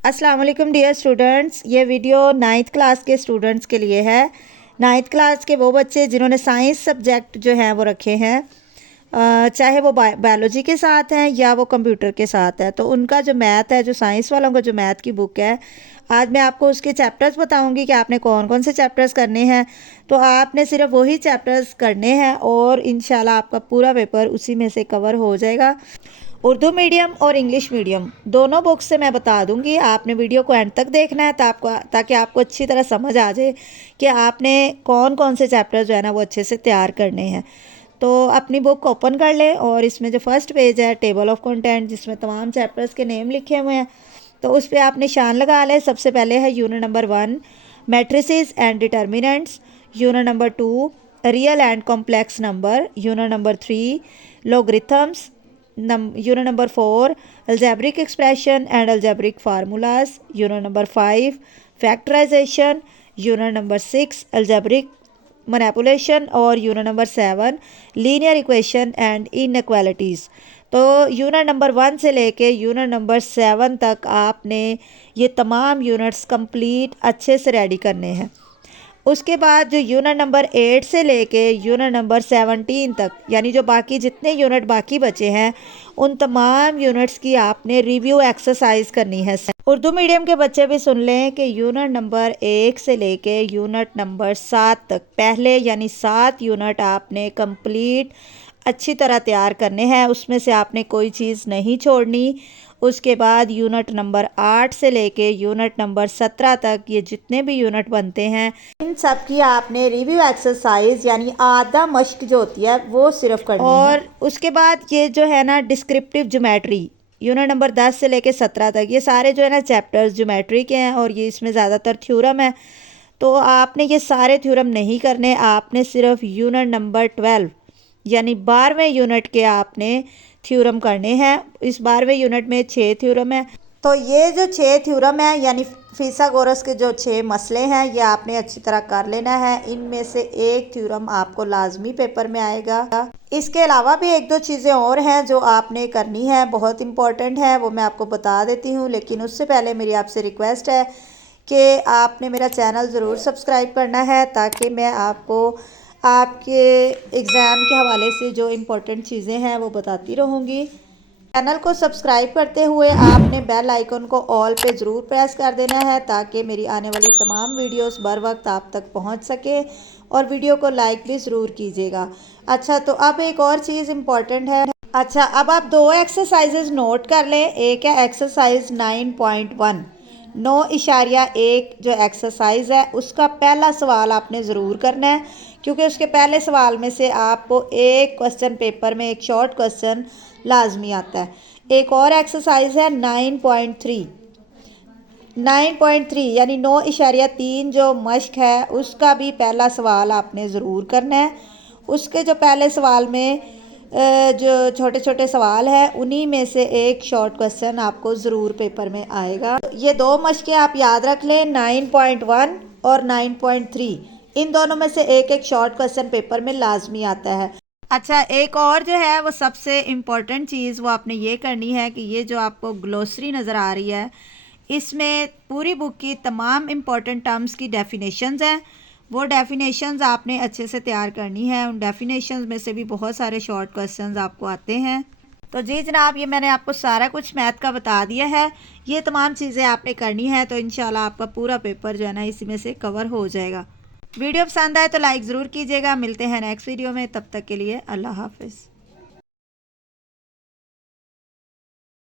अस्सलाम वालेकुम dear students. ये वीडियो 9th क्लास के स्टूडेंट्स के लिए है। 9th क्लास के वो बच्चे जिन्होंने साइंस सब्जेक्ट जो हैं वो रखे हैं, चाहे वो बायोलॉजी के साथ हैं या वो कंप्यूटर के साथ है, तो उनका जो मैथ है, जो साइंस वालों का जो मैथ की बुक है, आज मैं आपको उसके चैप्टर्स बताऊंगी कि आपने कौन कौन से चैप्टर्स करने हैं। तो आपने सिर्फ वही चैप्टर्स करने हैं और इंशाल्लाह आपका पूरा पेपर उसी में से कवर हो जाएगा। उर्दू मीडियम और इंग्लिश मीडियम दोनों बुक्स से मैं बता दूंगी। आपने वीडियो को एंड तक देखना है ताकि आपको अच्छी तरह समझ आ जाए कि आपने कौन कौन से चैप्टर जो है ना वो अच्छे से तैयार करने हैं। तो अपनी बुक ओपन कर लें और इसमें जो फर्स्ट पेज है टेबल ऑफ कंटेंट, जिसमें तमाम चैप्टर्स के नेम लिखे हुए हैं, तो उस पर आप निशान लगा लें। सबसे पहले है unit number 1 matrices and determinants, unit number 2 real and complex number, unit number 3 logarithms, unit number 4 algebraic expression and algebraic formulas, unit number 5 factorization, unit number 6 algebraic manipulation और unit number 7 linear equation and inequalities. तो unit number 1 से लेके unit number 7 तक आपने ये तमाम units complete अच्छे से रेडी करने हैं। उसके बाद जो यूनिट नंबर 8 से लेके यूनिट नंबर 17 तक, यानी जो बाकी जितने यूनिट बाकी बचे हैं, उन तमाम यूनिट्स की आपने रिव्यू एक्सरसाइज करनी है। उर्दू मीडियम के बच्चे भी सुन लें कि यूनिट नंबर 1 से लेके यूनिट नंबर 7 तक पहले यानी 7 यूनिट आपने कंप्लीट अच्छी तरह तैयार करने हैं, उसमें से आपने कोई चीज़ नहीं छोड़नी। उसके बाद यूनिट नंबर 8 से लेके यूनिट नंबर 17 तक ये जितने भी यूनिट बनते हैं, इन सब की आपने रिव्यू एक्सरसाइज यानी आधा मश्क जो होती है वो सिर्फ करनी है। और उसके बाद ये जो है ना डिस्क्रिप्टिव ज्योमेट्री, यूनिट नंबर 10 से लेके 17 तक, ये सारे जो है ना चैप्टर्स ज्योमेट्री के हैं और ये इसमें ज़्यादातर थ्योरम है। तो आपने ये सारे थ्योरम नहीं करने, आपने सिर्फ यूनिट नंबर 12 यानी 12वें यूनिट के आपने थ्योरम करने हैं। इस 12वें यूनिट में 6 थ्योरम है। तो ये जो 6 थ्योरम है यानी फिथागोरस के जो 6 मसले हैं, ये आपने अच्छी तरह कर लेना है। इनमें से एक थ्योरम आपको लाजमी पेपर में आएगा। इसके अलावा भी एक दो चीज़ें और हैं जो आपने करनी है, बहुत इंपॉर्टेंट है, वो मैं आपको बता देती हूँ। लेकिन उससे पहले मेरी आपसे रिक्वेस्ट है कि आपने मेरा चैनल ज़रूर सब्सक्राइब करना है, ताकि मैं आपको आपके एग्ज़ाम के हवाले से जो इम्पोर्टेंट चीज़ें हैं वो बताती रहूँगी। चैनल को सब्सक्राइब करते हुए आपने बेल आइकन को ऑल पे ज़रूर प्रेस कर देना है, ताकि मेरी आने वाली तमाम वीडियोस बर वक्त आप तक पहुंच सके, और वीडियो को लाइक भी ज़रूर कीजिएगा। अच्छा, तो अब एक और चीज़ इम्पॉर्टेंट है। अच्छा, अब आप 2 एक्सरसाइजेज नोट कर लें। एक है एक्सरसाइज 9.1 9.1 जो एक्सरसाइज है उसका पहला सवाल आपने ज़रूर करना है, क्योंकि उसके पहले सवाल में से आपको एक क्वेश्चन पेपर में एक शॉर्ट क्वेश्चन लाजमी आता है। एक और एक्सरसाइज है 9.3 यानी 9.3 जो मश्क है उसका भी पहला सवाल आपने ज़रूर करना है। उसके जो पहले सवाल में जो छोटे छोटे सवाल हैं, उन्हीं में से एक शॉर्ट क्वेश्चन आपको ज़रूर पेपर में आएगा। ये 2 मश्कें आप याद रख लें, 9.1 और 9.3, इन दोनों में से एक एक शॉर्ट क्वेश्चन पेपर में लाजमी आता है। अच्छा, एक और जो है वो सबसे इम्पॉर्टेंट चीज़ वो आपने ये करनी है कि ये जो आपको ग्लोसरी नज़र आ रही है, इसमें पूरी बुक की तमाम इम्पॉर्टेंट टर्म्स की डेफिनेशंस हैं। वो डेफिनेशंस आपने अच्छे से तैयार करनी है। उन डेफिनेशंस में से भी बहुत सारे शॉर्ट क्वेश्चंस आपको आते हैं। तो जी जनाब, ये मैंने आपको सारा कुछ मैथ का बता दिया है। ये तमाम चीज़ें आपने करनी है, तो इंशाल्लाह आपका पूरा पेपर जो है ना इसी में से कवर हो जाएगा। वीडियो पसंद आए तो लाइक ज़रूर कीजिएगा। मिलते हैं नेक्स्ट वीडियो में, तब तक के लिए अल्लाह हाफिज़।